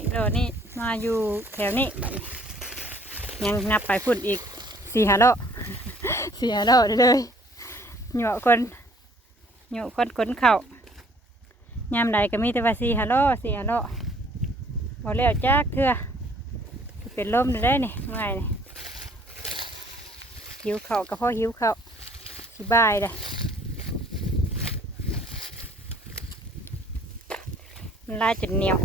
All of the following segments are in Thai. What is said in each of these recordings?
อีกแล้วนี่มาอยู่แถวนี้ยังนับไปพุ่นอีกสี่ห้าโลสี่ห้าโลได้เลยเหยาะคนเหยาะคนขนเข่ายามใดก็มีแต่ว่าสี่ห้าโลสี่ห้าโลหมดแล้วจักเถื่อเป็นลมได้นี่เมื่อยนี่หิวเข่าก็พราะหิวเข่าสบายเลยมันลายจนเหนียว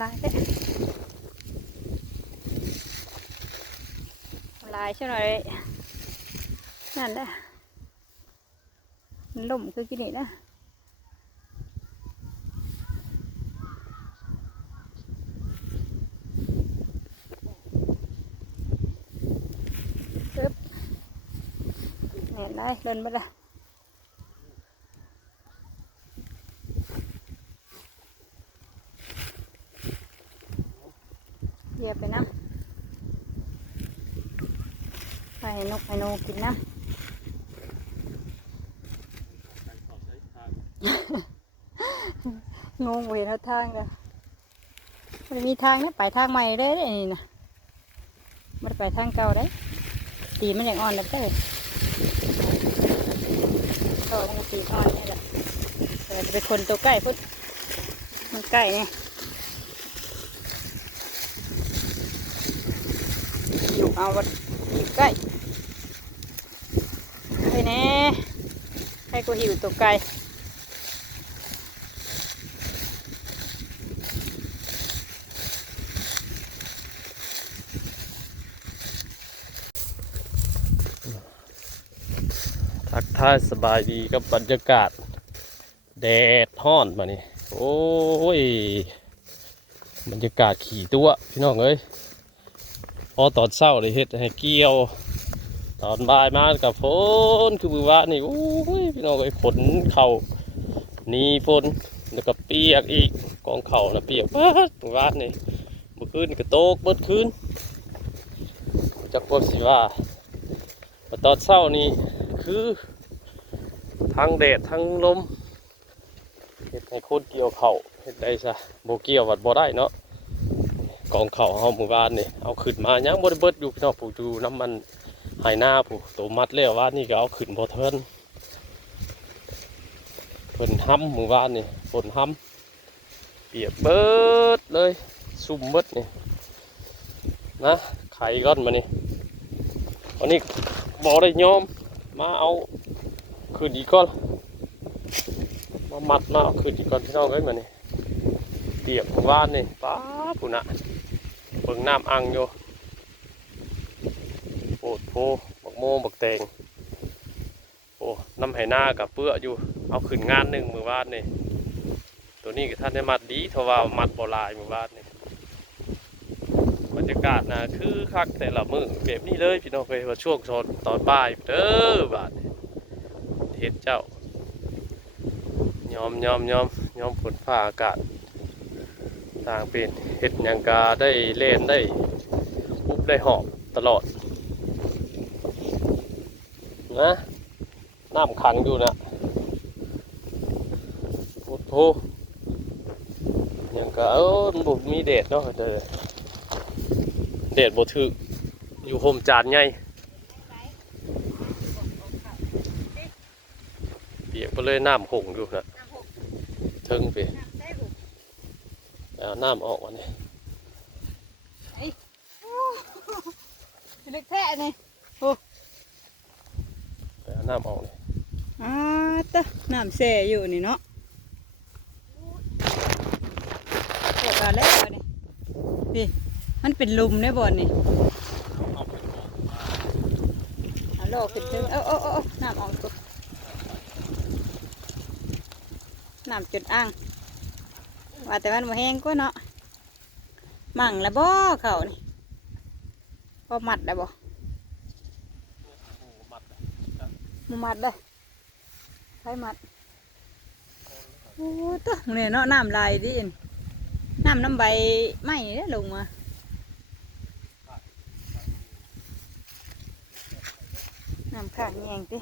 ลายเด้ลายใช่หน่อยนั่นแหละมันล่มคือกินนี่นะปึ๊บเห็นได้เดินไปละ เหยียบไปน้ำไปให้นกให้หนูกินน้ำงงเห็นแล้วทางเลยมันมีทางเนี่ยไปทางใหม่ได้เลยนี่นะมันไปทางเก่าได้ตีมันอย่างอ่อนแล้วได้ก็มันก็ตีอ่อนนี่แหละแต่จะเป็นคนตัวใกล้พุทธมันใกล้ไงอยู่ เอาวัดใกล้ไปแน่ให้กูหิวตัวไกลทักทายสบายดีกับบรรยากาศ แดดฮ้อนมานี่โอ้ย บรรยากาศขี่ตัว พี่น้องเอ้ย พอตอนเช้าเลยเฮ็ดให้เกี่ยว ตอนบ่ายมากับฝนคือมือว่านี่โอ้ยพี่น้องเอ้ฝนเข่านี่ฝนแล้วก็เปียกอีกกองเข่านะเปียกเบิดมือว่านี่เมื่อคืนก็โตกเบิดคืนจักว่าสิว่าแต่ตอนเช้านี่คือทั้งแดดทั้งลมเห็ดให้คตรเกี่ยวเข่าเห็ดได้ซะโบเกี่ยววัดบ่ได้เนาะ กองเขาเฮาหมู่บ้านนี่เอาขึ้นมายังบ่ได้เบิดอยู่พี่น้องผู้ดูน้ำมันหายหน้าผู้ตัวมัดแล้วว่านี่ก็เอาขึ้นบ่เทินเพิ่นห้ำหมู่บ้านนี่ฝนห้ำเปียกเบิดเลยซุ่มเบิดนี่นะไข่ก้อนมานี่วันนี้บ่ได้ยอมมาเอาคืนอีกก่อนมามัดมาเอาคืนอีกก่อนพี่น้องเอ้ยมานี่เปียกของบ้านนี่ป้าปุ่นอะ บิ่งน้ำอังอยู่โอ้โหบักโมบักแตงโอ้น้ำไหหน้ากับเปื้ออยู่ เอาขึ้นงานหนึ่งมือบ้านนี่ตัวนี้ก็ท่านได้มัดดีเทว่ามัดบราณมือบ้านนี่บรรยากาศนะคือคักแต่ละมือแบบนี้เลยพี่น้องเคยว่าช่วงโซนตอนบ่ายเด้อบาดนี้เทศเจ้ายอมยอมยอมยอมฝนฟ้าอากาศ ต่างเป็นเห็ดยังกาได้เล่นได้ปุ๊บได้หอบตลอดนะน้ำขังอยู่นะโอ้โหยังกาเออมันบุมีแดดเนาะเด้อเดดบถึกอยู่โฮมจานใหญ่เปียกไปเลยน้ำหงอยู่นะเทิงไป เอาน้ำออกวันนี้เล็กแท้นี่ไปเอาน้ำออกเลยอ่าตะน้ำแช่อยู่นี่เนาะโอ้กาแล้วนี่นี่มันเป็นหลุมได้บ่นี่เอาโลกขึ้นถึงเอ้าเอ้าเอ้าน้ำออกตัวน้ำจุดอ่าง ว่าแต่มันบ่แห้งก็เนาะมั่งแล้วบ่เขานี่พอมัดแล้วบ่มมัดเลยใช้มัดโอ้ตัวเนี่ยเนาะน้ำลายดิน้ำน้ำใบไม้ได้ลงมาน้ำข้างแยงติ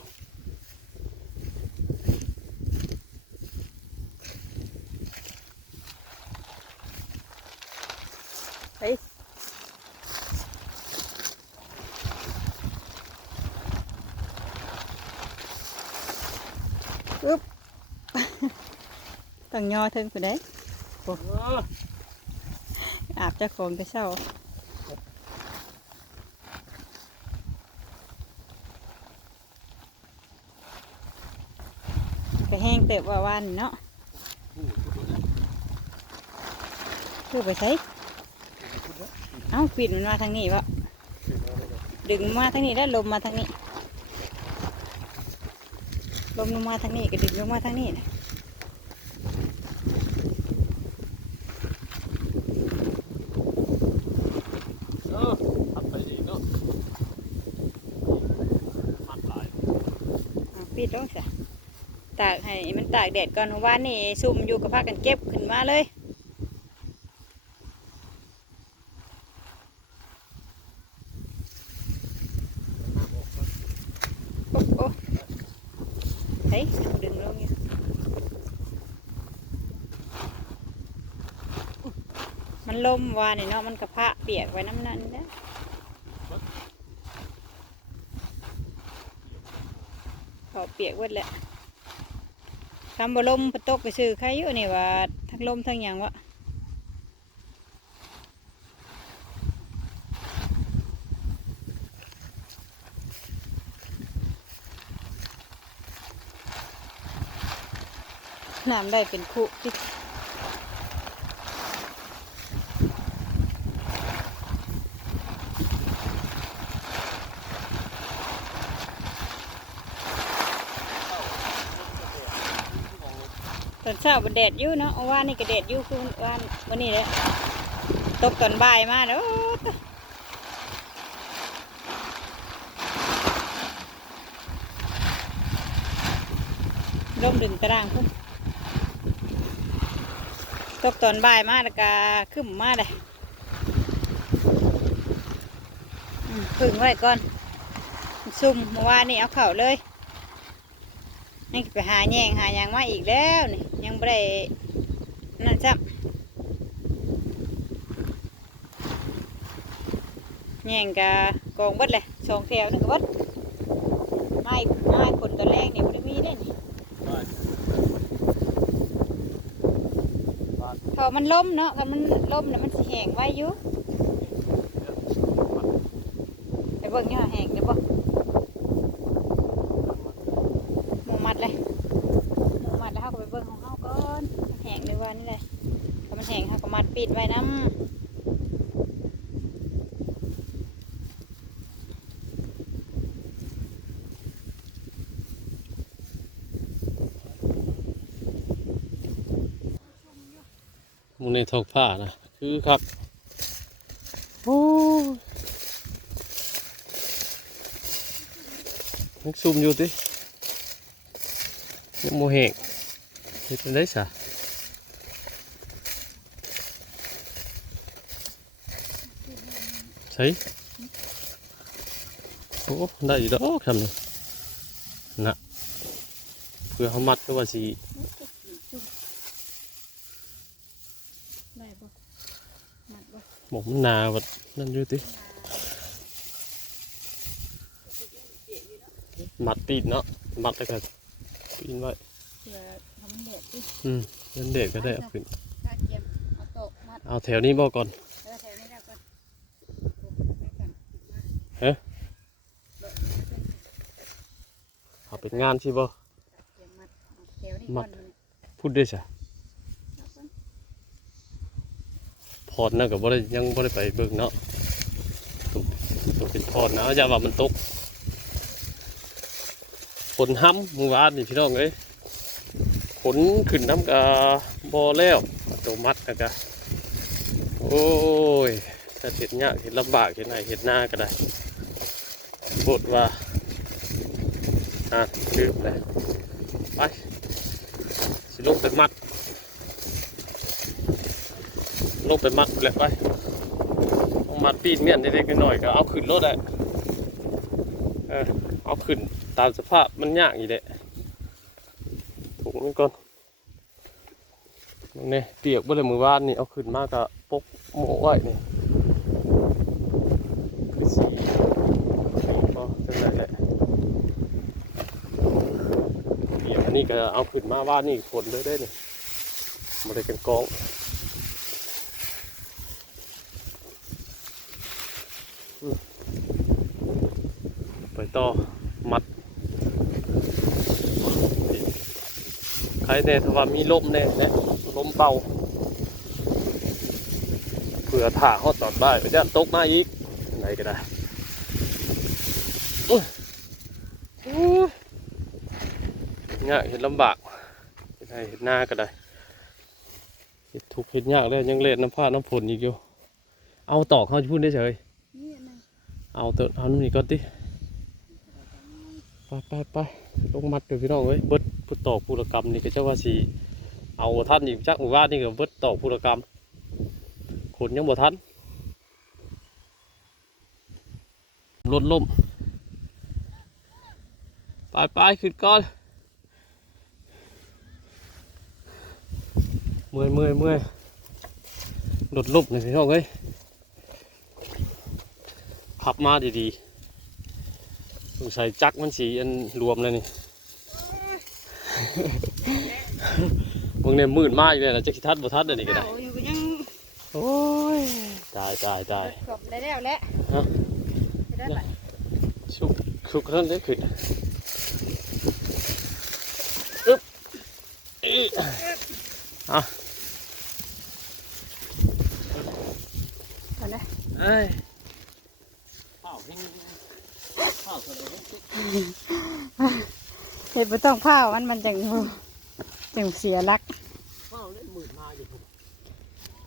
งย่อถึงไปได้เอออาบเจ้าของแต่เช้าไปแห้งเติบว่าวันเนาะคือไปใช้เอ้าปิดมันมาทางนี้วะดึงมาทางนี้แล้วลมมาทางนี้ ลมลงมาทางนี้ก็ดึงลงมาทางนี้นะ เออทำไปดีเนาะมัดหลาย เอาปิด ลงซะตากให้มันตากแดดก่อนเพราะว่านี่ซุ่มอยู่กับพากันเก็บขึ้นมาเลยโอ้โอ้เฮ้ยดึงลงอยู่มันลมวานนี่เนาะมันกระพะเปียกไว้น้ำนั้นนะขอเปียกเวดแหละคำบ่ลมปะตกไปซื้อใครอยู่นี่ว่าทั้งลมทั้งอย่างวะน้ำได้เป็นคุที่ตอน เช้าแดดอยู่เนาะว่านี่ก็แดดอยู่คือวันวันนี้แหละตกตอนบ่ายมาแล้วลมดึงตารางพุ่นตกตอนบ่ายมาแล้วก็ขึ้นมาเลยพึ่งไว้ก่อน ซุ่มเมื่อวานนี่เอาเข่าเลย นี่ไปหาแยงหายังมาอีกแล้วนี่ ยังไม่ได้นั่นจ้ะแยงกะกองเบดเลยสองแถวนึงก็เบดไม่ไม่คนตัวแรกนี่ไม่ได้มีได้นี่พอมันล้มเนาะคันมันล้มแล้วมันสิแห้งไว้อยู่ไปเบิ่งเนี่ยแห้งเดี๋ยวบ่ หมูมัดเลยหมูมัดแล้วเขาก็ไปเบิ่งของเขาก่อนแห้งในวันนี้เลยพอมันแห้งเขาก็มัด ปิดไว้น้ำมึงในทอกผ้านะ คือครับโอ้ยนักซุ่มอยู่ติยังโมเหงเฮ็ดจั่งได้สะ ใช่โอ้ได้อยู่ดอกคำนี้นะเพื่อเขามัดก็ว่าสีได้ปะมัดปะหมกมันนาวัดนั่นยู่ติมัดตีนเนาะมัดแล้วก็ตีนไว้เพื่อทำเด็ดดิอืมนั่นเด็กก็ได้เอาขึ้นถ้าเอาแถวนี้บอกก่อนแล้วก็ เฮ้เอาเป็นงานใช่บ่เก็บมัดเอาแถวนี้ก่อนมันพูดด้วยจ้ะพอดนะกับบ่ได้ยังบ่ได้ไปเบิ่งเนาะตกตกเป็นพอดนะอย่าว่ามันตกฝนห้ำมือวานนี่พี่น้องเอ้ยขนขึ้นน้ำกะบ่แล้วตัวมัดกะกะโอ้ยถ้าเห็ดยากเห็ดลำบากเห็ดไหนเห็ดหน้าก็ได้ บดว่าอะลืมเลยไปสิลงไปมัดลงไปมัดแหละไปเอามัดปีนเมียนเล็กๆน้อยๆก็เอาขึ้นรถได้เออเอาขึ้นตามสภาพมันยากอยู่แหละถูกมันก่อนนี่เปียกบ่เลยมือวานนี่เอาขึ้นมากก็ปกโมไว้นี่คือสี สีพอจังไรแหละเปียกอันนี้ก็เอาขึ้นมาว่านี่ผลเลยได้เนี่ยมาได้กันกองไปต่อมัดใครเนี่ยถ้าว่ามีลมแน่แนะลมเป่าเผื่อถ่าเขาตอนบ่ายก็จะตกมาอีกไหนก็ได้อุ๊ยอุ๊ย ยากเห็นลำบากเห็นให้เห็นหน้าก็ได้เห็นทุกข์เห็นยากแล้วยังเล่นน้ำผ้าน้ำฝนอีกอยู่ เอาตอกเขาจะพูดได้เฉยนี่นะเอาเติเอานู่นนี่ก่อนดิไปไปไปลงมัดเดี๋ยวพี่น้องเอ้ยเบิดพุทตอกภูรกรรมนี่ก็เจ้าว่าสีเอาท่านอีกจักหมู่บ้านนี่ก็เบิดตอกภูรกรรมคนยังบ่ทันลดล่มไปไปขึ้นก่อน เมื่อยเมื่อยเมื่อยลดล่มเลยพี่น้องเอ้ยขับมาดีๆสงสัยจักรมันสีอันรวมเลยนี่มึงเนี่ยมืดมากอยู่เลยนะจักรทัดบ่ทัดอันนี้ก็ได้เอาอยู่ก็ยังโอ้ยตายตายตายกบได้แล้วแหละฮะได้ไปชุกชุกท่านได้ขึ้นอึ๊บอีอะ เอา เลยเอ้ยข้าวเฮงข้าวสดเฮงเห็ดบ่ต้องเผามันมันจังบ่จังเสียรักข้าวเล่นมืดมาอยู่ผม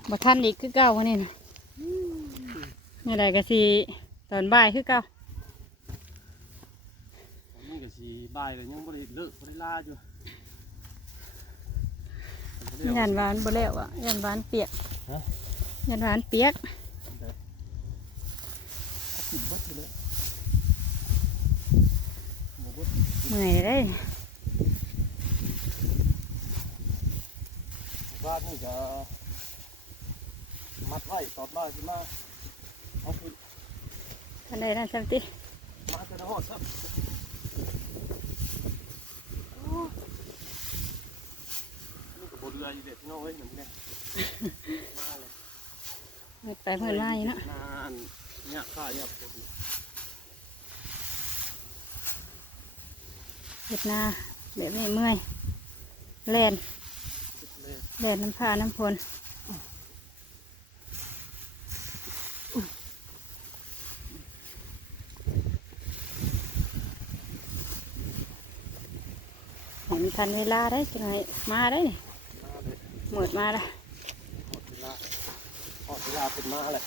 บ่ทันอีกคือเก่าวันนี้นะนี่แหละก็สิตอนบ่ายคือเก่ามันก็สีบ่ายเลยยังบ่ได้เลิกบ่ได้ลาอยู่ยันหวานบ่แล้วอะยันหวานเปียกฮะยันหวานเปียก กินเบิดอยู่เลยบ่เบิดเมื่อยเลยบ้านนี่ก็มัดไว้ตอดมาสิมาเอาขึ้นทันใดนั่นจำติมาจะได้หอดครับนี่ก็บเรืออยู่เด็ดพี่น้องเอ้ยเหมือนกันมาเลยเมื่อยไปเมื่อยมาอยู่เนาะนาน เนี่ยข้าเนี่ยปวดเห็ดนาแบบนี้เมื่อยแล่นเลยแล่นน้ำผ้าน้ำพลเห็นทันเวลาได้จังไงมาได้นี่มาเลยหมดมาละหมดเวลาหมดเวลาเป็นมาเลย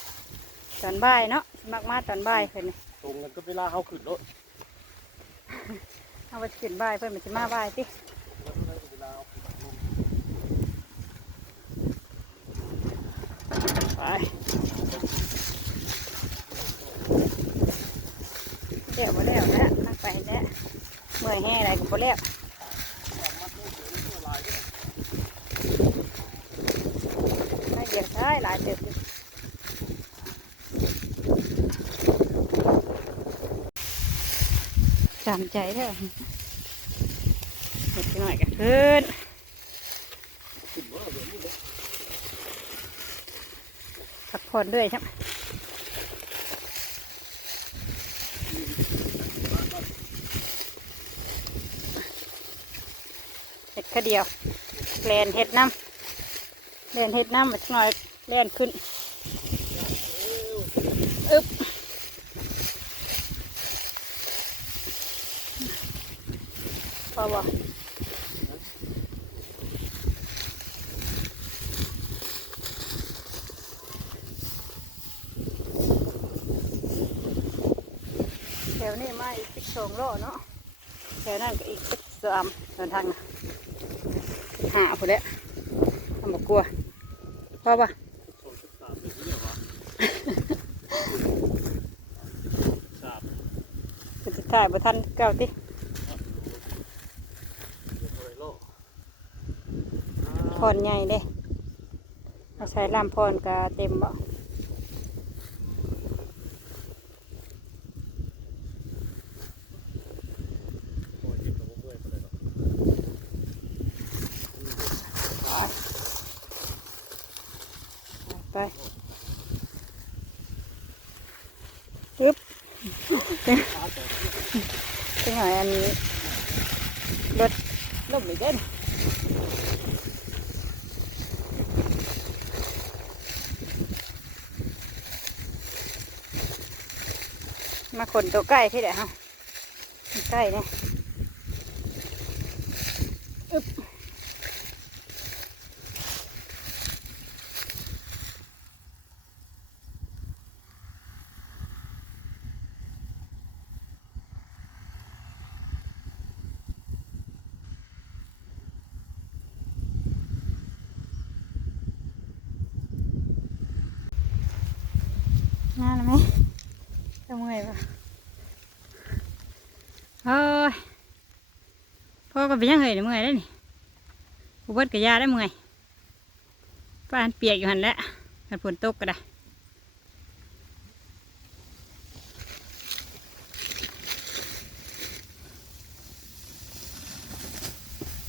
ตอนบ่ายเนาะมากมาตอนบ่ายเพิ่นนี่ตรงกันก็เวลาเขาขึ้นรถเอาไปขึ้นบ่ายเพิ่นมันจะมาบ่ายติเวลาเขาขึ้นลงไปเดี๋ยวบ่แล้วนะทางไปแล้วเมื่อยแห้อะไรก็บ่แล้วให้เดียวใช้หลายเติบอ ยู่จำใจเด้อเด็กหน่อยก็ขึ้นขึ้นรถเดี๋ยวนี้เลยพักผ่อนด้วยใช่ไหมเห็ดข้าเดียวแลนเห็ดน้ำแลนเห็ดน้ำมาหน่อยแลนขึ้นอึ๊บ พอบ่แถวนี้มาอีกสิบสองโลเนาะแถวนั้นก็อีกสิบสามเดินทางหาพอแล้วทำบกลัวพอปะโซ่ชุดสามเป็นที่เหรอวะสามเป็นสุดท้ายบ่ทันเก่าติ รใหญ่เด้ราใช้ลำพรก็เต็มบ่ไปปึ๊บเป็หอยอันนี้รถล่มอีกเด้อ มาขนตัวใกล้ที่เดี๋ยวใกล้เนี่ยอึ๊บงานไหมจะ เมื่อยปะโอ้ยพ่อก็ไปยังเหยเดี๋ยวเมื่อยได้นี่กูเบิดกับยาได้เมื่อยป้านเปียกอยู่หันแหล้วกันฝนตกก็ได้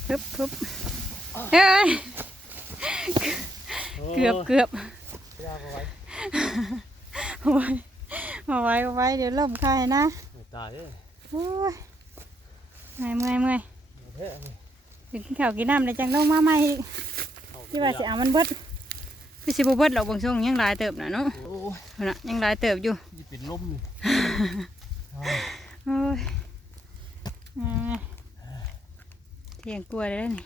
ทุบทุบเอ้ยเกือบเกือบยากเอาไว้ เอาไว้เอาไว้เอาไว้เดี๋ยวล่มคายนะตายเด้อโอ้ยเมื่อยเมื่อยเมื่อยเฮ้ยกินข้าวกินน้ำเลยจังลงมาใหม่อีกที่ว่าสิเอามันเบิดพี่สิบเบิดหรอกบางช่วงยังหลายเติบนะเนาะโอ้ยพุ่นน่ะยังหลายเติบอยู่นี่เป็นลมนี่โอ้ยอ่าเที่ยงกลัวเลยนี่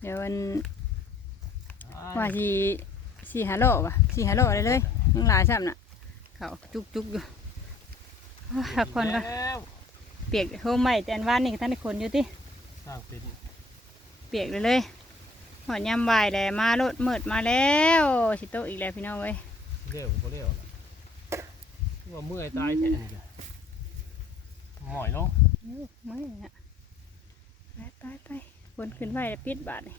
เดี๋ยววันว่าสิสี่ฮัลโหลป่ะสี่ฮัลโหลเลยเลยยังหลายซ้ำน่ะ เขาจุกจุกอยู่โอ้ยพักผ่อนก็แล้วเปียกโฮมใหม่แต่อันว่านนี่ก็ท่านได้ขนอยู่ที่สร้างเป็นเปียกเลยเลยหอดยำบ่ายแหละมาโลดมืดมาแล้วสิโตะอีกแล้วพี่น้องเว้ยเร็วบ่เร็วล่ะว่าเมื่อยตายแท้นี่จ้ะหมอยลงเอ้าไม่อะไปไปไปฝนขึ้นไปแล้วปิดบาทเลย